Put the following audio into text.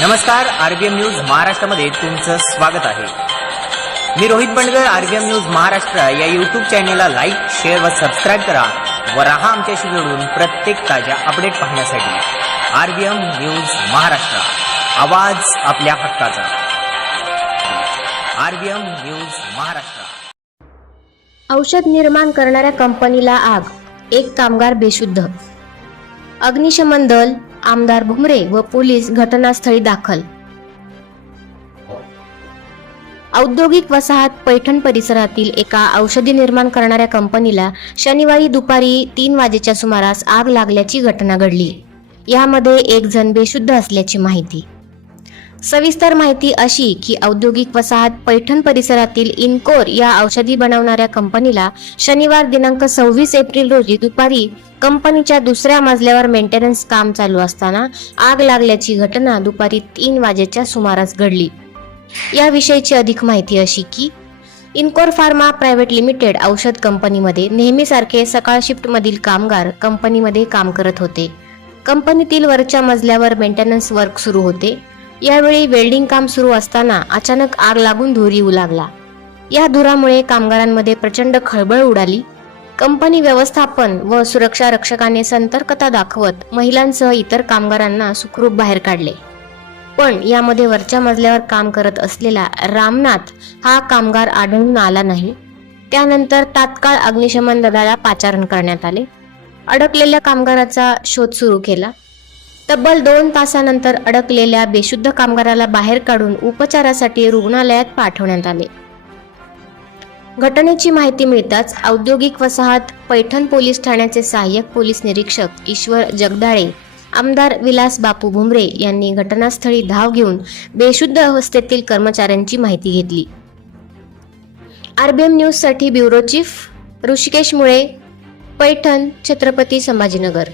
नमस्कार RBM news महाराष्ट्रामध्ये तुमचं स्वागत आहे. मी रोहित बंडगर आरबीएम न्यूज महाराष्ट्र. या युट्यूब चॅनेलला लाईक शेअर व सबस्क्राईब करा व राहा आमच्याशी जोडून प्रत्येक ताज्या अपडेट पाहण्यासाठी. RBM news Maharashtra. आवाज आपल्या हक्काचा. RBM news Maharashtra. औषध निर्माण करणाऱ्या कंपनीला आग. एक कामगार बेशुद्ध. अग्निशमन दल आमदार भुमरे व पोलीस घटनास्थळी दाखल. औद्योगिक वसाहत पैठण परिसरातील एका औषधी निर्माण करणाऱ्या कंपनीला शनिवारी दुपारी तीन वाजेच्या सुमारास आग लागल्याची घटना घडली. यामध्ये एक जण बेशुद्ध असल्याची माहिती. सविस्तर माहिती अशी की औद्योगिक वसाहत पैठण परिसरातील इनकोर या औषधी बनवणाऱ्या कंपनीला शनिवार दिनांक सव्वीस एप्रिल रोजी दुपारी कंपनीच्या दुसऱ्या मजल्यावर मेंटेनन्स काम चालू असताना आग लागल्याची घटना दुपारी तीन वाजेच्या सुमारास घडली. याविषयीची अधिक माहिती अशी की इनकोर फार्मा प्रायव्हेट लिमिटेड औषध कंपनीमध्ये नेहमीसारखे सकाळ शिफ्टमधील कामगार कंपनीमध्ये काम करत होते. कंपनीतील वरच्या मजल्यावर मेंटेनन्स वर्क सुरू होते. यावेळी वेल्डिंग काम सुरू असताना अचानक आग लागून धूर येऊ लागला. या धुरामुळे कामगारांमध्ये प्रचंड खळबळ उडाली. कंपनी व्यवस्थापन व सुरक्षा रक्षकाने संतर्कता दाखवत महिलांसह इतर कामगारांना सुखरूप बाहेर काढले. पण यामध्ये वरच्या मजल्यावर काम करत असलेला रामनाथ हा कामगार आढळून आला नाही. त्यानंतर तात्काळ अग्निशमन दलाला पाचारण करण्यात आले. अडकलेल्या कामगाराचा शोध सुरू केला. तब्बल दोन तासानंतर अडकलेल्या बेशुद्ध कामगाराला बाहेर काढून उपचारासाठी रुग्णालयात पाठवण्यात आले. घटनेची माहिती मिळताच औद्योगिक वसाहत पैठण पोलीस ठाण्याचे सहाय्यक पोलीस निरीक्षक ईश्वर जगदाळे आमदार विलास बापू भुमरे यांनी घटनास्थळी धाव घेऊन बेशुद्ध अवस्थेतील कर्मचाऱ्यांची माहिती घेतली. आरबीएम न्यूजसाठी ब्युरो चीफ ऋषिकेश मुळे पैठण छत्रपती संभाजीनगर.